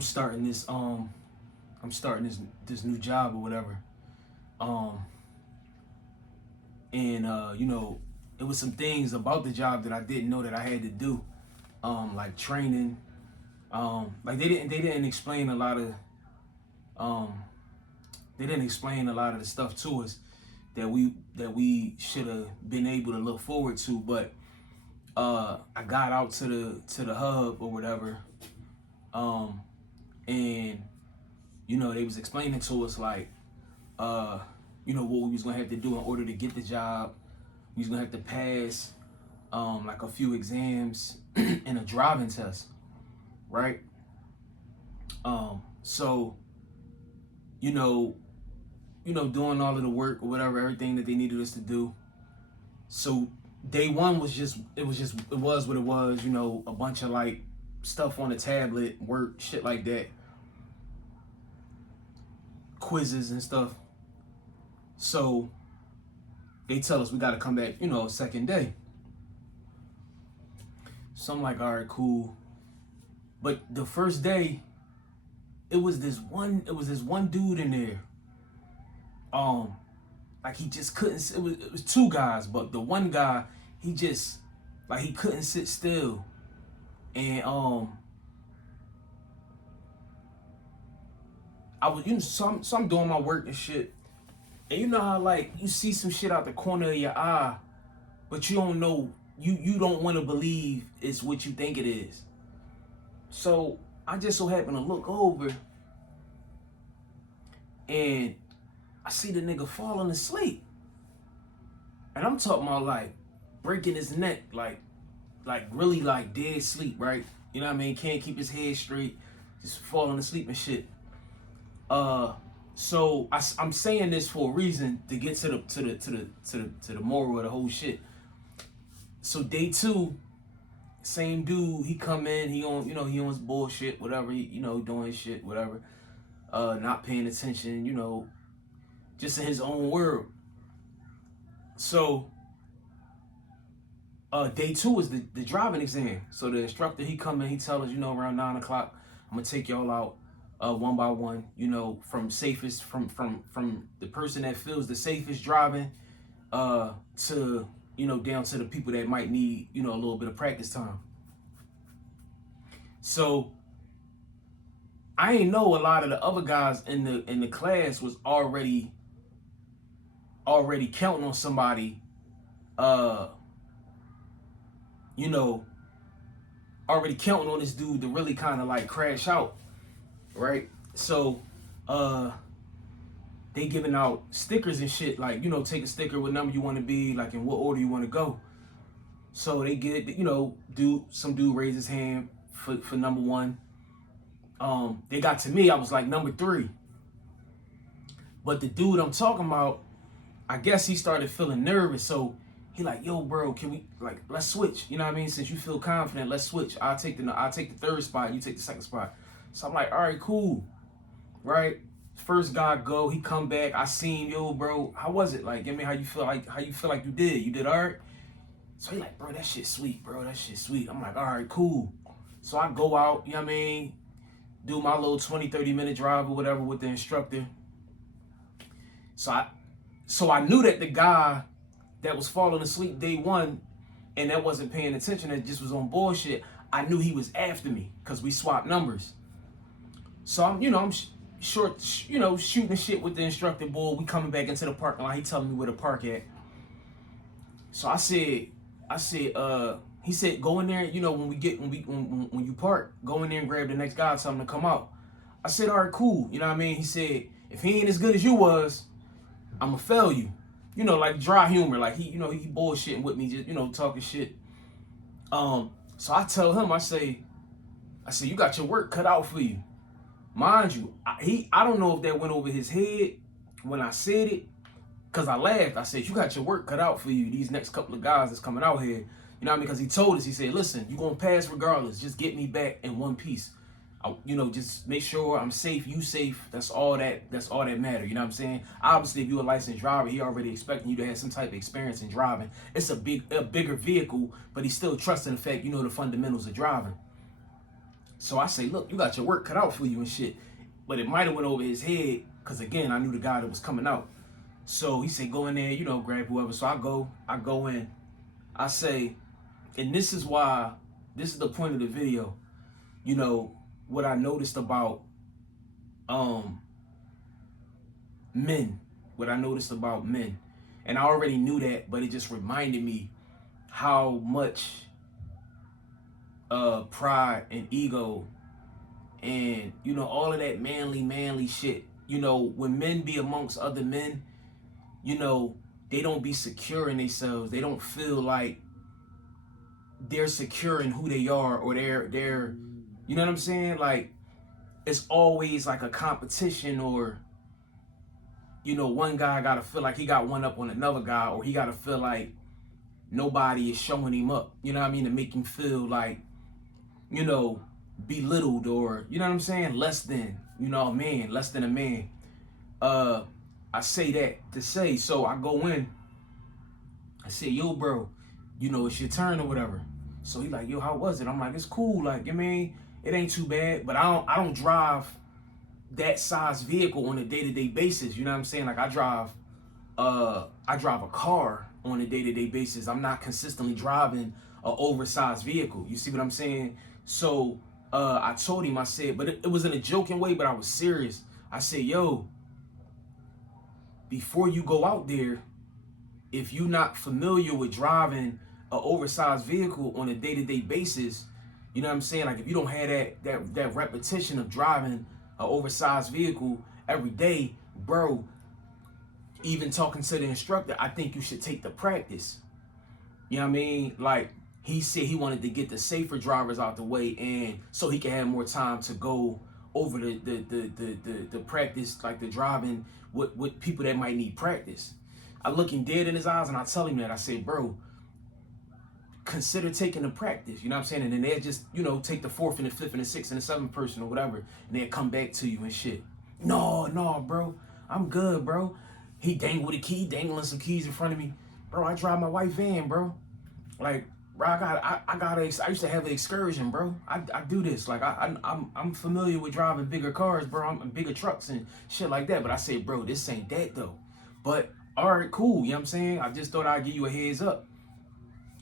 I'm starting this new job or whatever. Um, and it was some things about the job that I didn't know that I had to do. Like training. Like they didn't explain a lot of um they didn't explain a lot of the stuff to us that we should have been able to look forward to. But I got out to the hub or whatever. Um, and they was explaining to us like what we was gonna have to do in order to get the job. We was gonna have to pass like a few exams and a driving test, right? So you know, doing all of the work or whatever, everything that they needed us to do. So day one was what it was, a bunch of like stuff on the tablet, work, shit like that, quizzes and stuff. So they tell us we got to come back, second day. So I'm like, all right, cool. But the first day, it was this one dude in there. Like he just couldn't. It was two guys, but the one guy, he just like he couldn't sit still, and I was so I'm doing my work and shit, and you know how like you see some shit out the corner of your eye, but you don't know, you don't want to believe it's what you think it is. So I just so happened to look over, and I see the nigga falling asleep, and I'm talking about like breaking his neck, like really like dead sleep, right? You know what I mean? Can't keep his head straight, just falling asleep and shit. So I'm saying this for a reason to get to the moral of the whole shit. So day two, same dude, he come in, he on his bullshit, whatever, doing his shit, whatever, not paying attention, just in his own world. So day two is the driving exam. So the instructor, he come in, he tell us, around 9 o'clock, I'm gonna take y'all out one by one, from safest, from the person that feels the safest driving to down to the people that might need a little bit of practice time. So I ain't know a lot of the other guys in the class was already counting on somebody, already counting on this dude to really kind of like crash out, right? So they giving out stickers and shit, like, take a sticker, what number you want to be, like in what order you want to go. So they get, some dude raised his hand for number one. They got to me, I was like number 3. But the dude I'm talking about, I guess he started feeling nervous, so he like, yo, bro, can we, like, let's switch? You know what I mean? Since you feel confident, let's switch. I'll take the third spot, you take the second spot. So I'm like, all right, cool, right? First guy go, he come back. I seen, yo, bro, how was it? Like, give me how you feel like you did. You did all right? So he like, bro, that shit sweet, bro. That shit sweet. I'm like, all right, cool. So I go out, you know what I mean? Do my little 20, 30-minute drive or whatever with the instructor. So I knew that the guy that was falling asleep day one and that wasn't paying attention, that just was on bullshit, I knew he was after me because we swapped numbers. So I'm shooting shit with the instructor, boy. We coming back into the parking lot. He telling me where to park at. So I said, he said, go in there, when you park, go in there and grab the next guy, tell him to come out. I said, all right, cool. You know what I mean? He said, if he ain't as good as you was, I'ma fail you. Like dry humor, like he bullshitting with me, just, talking shit. So I tell him, I say, you got your work cut out for you. Mind you, I don't know if that went over his head when I said it, because I laughed. I said, you got your work cut out for you, these next couple of guys that's coming out here. You know what I mean? Because he told us, he said, listen, you're going to pass regardless. Just get me back in one piece. Just make sure I'm safe, you safe. That's all that matter. You know what I'm saying? Obviously, if you're a licensed driver, he already expecting you to have some type of experience in driving. It's a bigger vehicle, but he's still trusting the fact the fundamentals of driving. So I say, look, you got your work cut out for you and shit. But it might have went over his head, because again, I knew the guy that was coming out. So he said, go in there, you know, grab whoever. So I go in. I say, and this is why, this is the point of the video. You know, what I noticed about men. What I noticed about men. And I already knew that, but it just reminded me how much pride and ego and, you know, all of that manly shit. You know, when men be amongst other men, you know, they don't be secure in themselves. They don't feel like they're secure in who they are, or they're, you know what I'm saying? Like, it's always like a competition, or, you know, one guy gotta feel like he got one up on another guy, or he gotta feel like nobody is showing him up, you know what I mean? To make him feel like, you know, belittled, or, you know what I'm saying? Less than, you know, a man, less than a man. I say that to say, so I go in, I say, yo, bro, you know, it's your turn or whatever. So he like, yo, how was it? I'm like, it's cool. Like, I mean, it ain't too bad, but I don't drive that size vehicle on a day-to-day basis. You know what I'm saying? Like, I drive a car on a day-to-day basis. I'm not consistently driving an oversized vehicle. You see what I'm saying? So I told him, I said, but it was in a joking way, but I was serious. I said, yo, before you go out there, if you're not familiar with driving an oversized vehicle on a day-to-day basis, you know what I'm saying? Like, if you don't have that repetition of driving an oversized vehicle every day, bro, even talking to the instructor, I think you should take the practice. You know what I mean? Like, he said he wanted to get the safer drivers out the way, and so he can have more time to go over the practice, like the driving with people that might need practice. I look him dead in his eyes and I tell him that. I say, bro, consider taking the practice. You know what I'm saying? And then they'll just, you know, take the 4th and the 5th and the 6th and the 7th person or whatever, and they'll come back to you and shit. No, bro. I'm good, bro. He dangling some keys in front of me. Bro, I drive my white van, bro. Like, bro, I used to have an excursion, bro. I do this. Like, I'm familiar with driving bigger cars, bro. I'm bigger trucks and shit like that. But I said, bro, this ain't that though. But all right, cool. You know what I'm saying? I just thought I'd give you a heads up,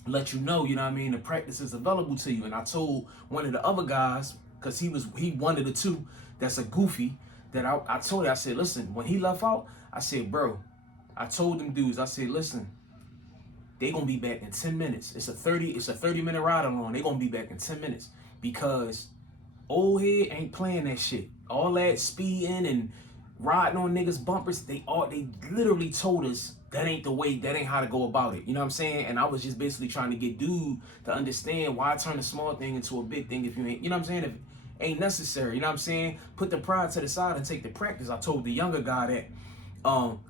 let you know, you know what I mean, the practice is available to you. And I told one of the other guys, because he one of the two that's a goofy, that I told him, I said, listen, when he left out, I said, bro, I told them dudes, I said, listen, they gonna be back in 10 minutes. It's a 30-minute ride along. They gonna be back in 10 minutes, because old head ain't playing that shit. All that speeding and riding on niggas' bumpers, they literally told us that ain't the way, that ain't how to go about it. You know what I'm saying? And I was just basically trying to get dude to understand why turn a small thing into a big thing if you ain't, you know what I'm saying? If it ain't necessary, you know what I'm saying? Put the pride to the side and take the practice. I told the younger guy that,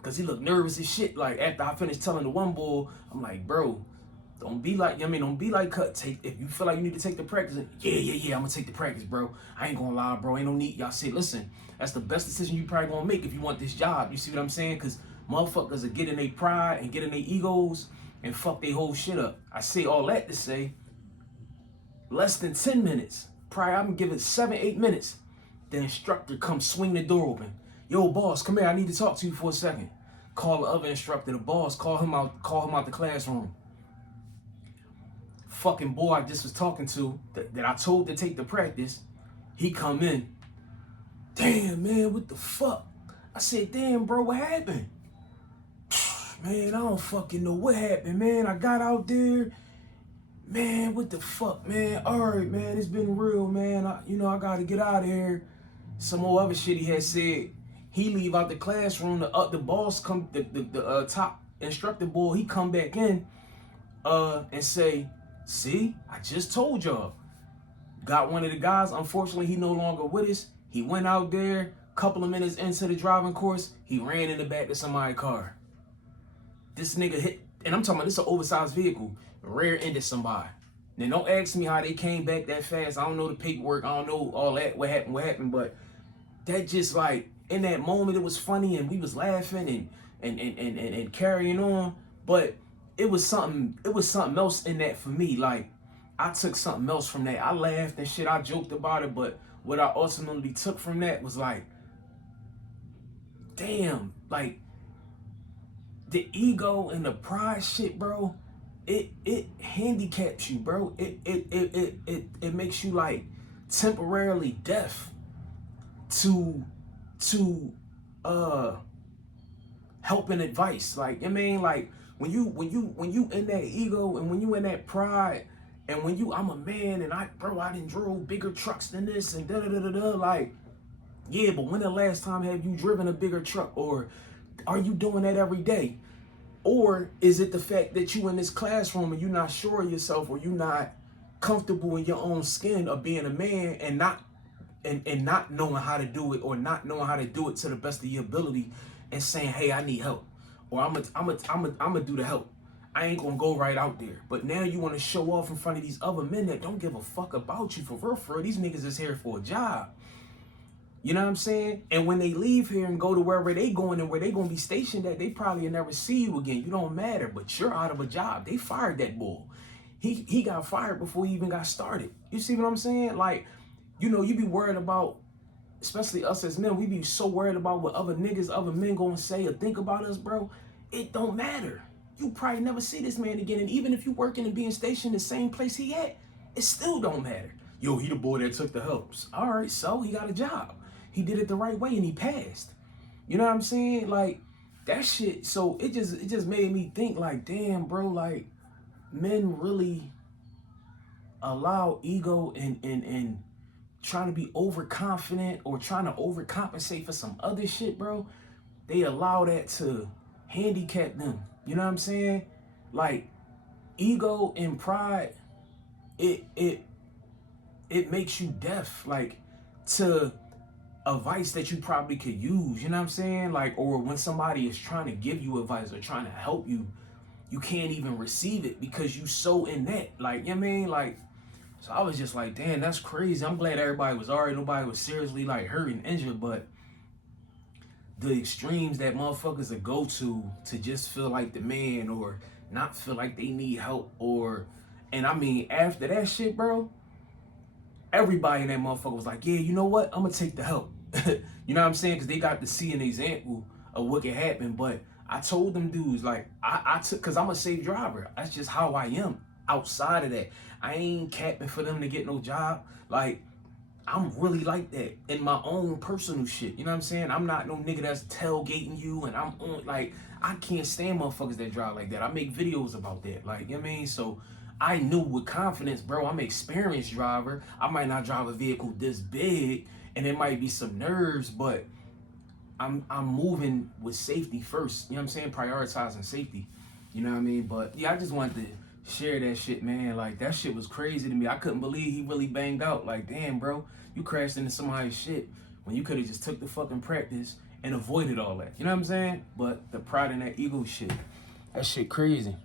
cause he looked nervous as shit. Like, after I finished telling the one boy, I'm like, bro, don't be like, don't be like Cut. If you feel like you need to take the practice, yeah, I'm gonna take the practice, bro. I ain't gonna lie, bro. Ain't no need. Y'all said, listen, that's the best decision you probably gonna make if you want this job. You see what I'm saying? Cause motherfuckers are getting their pride and getting their egos and fuck their whole shit up. I say all that to say, less than 10 minutes, probably I'm gonna give it 7-8 minutes. The instructor comes swing the door open. Yo, boss, come here. I need to talk to you for a second. Call the other instructor, the boss, call him out the classroom. Fucking boy I just was talking to, that I told to take the practice, he come in. Damn, man, what the fuck? I said, damn, bro, what happened? Man, I don't fucking know what happened, man. I got out there. Man, what the fuck, man? All right, man, it's been real, man. I got to get out of here. Some more other shit he had said. He leave out the classroom. The boss come, the top instructor boy, he come back in and say, see, I just told y'all. Got one of the guys, unfortunately, he no longer with us. He went out there, couple of minutes into the driving course, he ran in the back of somebody's car. This nigga hit, and I'm talking about, this is an oversized vehicle, rear-ended somebody. Now, don't ask me how they came back that fast. I don't know the paperwork. I don't know all that, what happened, but that just, like, in that moment, it was funny, and we was laughing and carrying on, but it was something else in that for me. Like, I took something else from that. I laughed and shit, I joked about it, but what I ultimately took from that was like, damn, like the ego and the pride shit, bro, it handicaps you, bro. It makes you like temporarily deaf to uh help and advice. Like, I mean, like when you in that ego and when you in that pride and when you I'm a man and I done drove bigger trucks than this and da da da da da, like, yeah, but when the last time have you driven a bigger truck? Or are you doing that every day? Or is it the fact that you in this classroom and you're not sure of yourself, or you're not comfortable in your own skin of being a man and not knowing how to do it, or not knowing how to do it to the best of your ability, and saying, hey, I need help, or I'm gonna do the help. I ain't gonna go right out there. But now you want to show off in front of these other men that don't give a fuck about you for real, for real. These niggas is here for a job. You know what I'm saying? And when they leave here and go to wherever they going and where they gonna be stationed at, they probably will never see you again. You don't matter, but you're out of a job. They fired that bull. He got fired before he even got started. You see what I'm saying? Like, you know, you be worried about, especially us as men, we be so worried about what other niggas, other men gonna say or think about us, bro. It don't matter. You probably never see this man again. And even if you working and being stationed the same place he at, it still don't matter. Yo, he the boy that took the helps. All right, so he got a job. He did it the right way and he passed. You know what I'm saying? Like, that shit. So it just made me think like, damn, bro, like, men really allow ego and trying to be overconfident or trying to overcompensate for some other shit, bro. They allow that to handicap them. You know what I'm saying? Like, ego and pride, it makes you deaf, like, to advice that you probably could use. You know what I'm saying? Like, or when somebody is trying to give you advice or trying to help you, you can't even receive it because you so in that. Like, you know what I mean? Like, so I was just like, damn, that's crazy. I'm glad everybody was alright. Nobody was seriously like hurt and injured, but the extremes that motherfuckers will go to just feel like the man or not feel like they need help, or, and I mean, after that shit, bro, everybody in that motherfucker was like, yeah, you know what? I'm gonna take the help. You know what I'm saying? Because they got to see an example of what can happen. But I told them dudes, like, I took, because I'm a safe driver. That's just how I am. Outside of that, I ain't capping for them to get no job. Like, I'm really like that in my own personal shit. You know what I'm saying? I'm not no nigga that's tailgating you and I'm on, like, I can't stand motherfuckers that drive like that. I make videos about that. Like, you know what I mean? So I knew with confidence, bro, I'm an experienced driver. I might not drive a vehicle this big and it might be some nerves, but I'm moving with safety first. You know what I'm saying? Prioritizing safety. You know what I mean? But yeah, I just wanted to share that shit, man. Like, that shit was crazy to me. I couldn't believe he really banged out. Like, damn, bro, you crashed into somebody's shit when you could have just took the fucking practice and avoided all that. You know what I'm saying? But the pride and that ego shit, that shit crazy.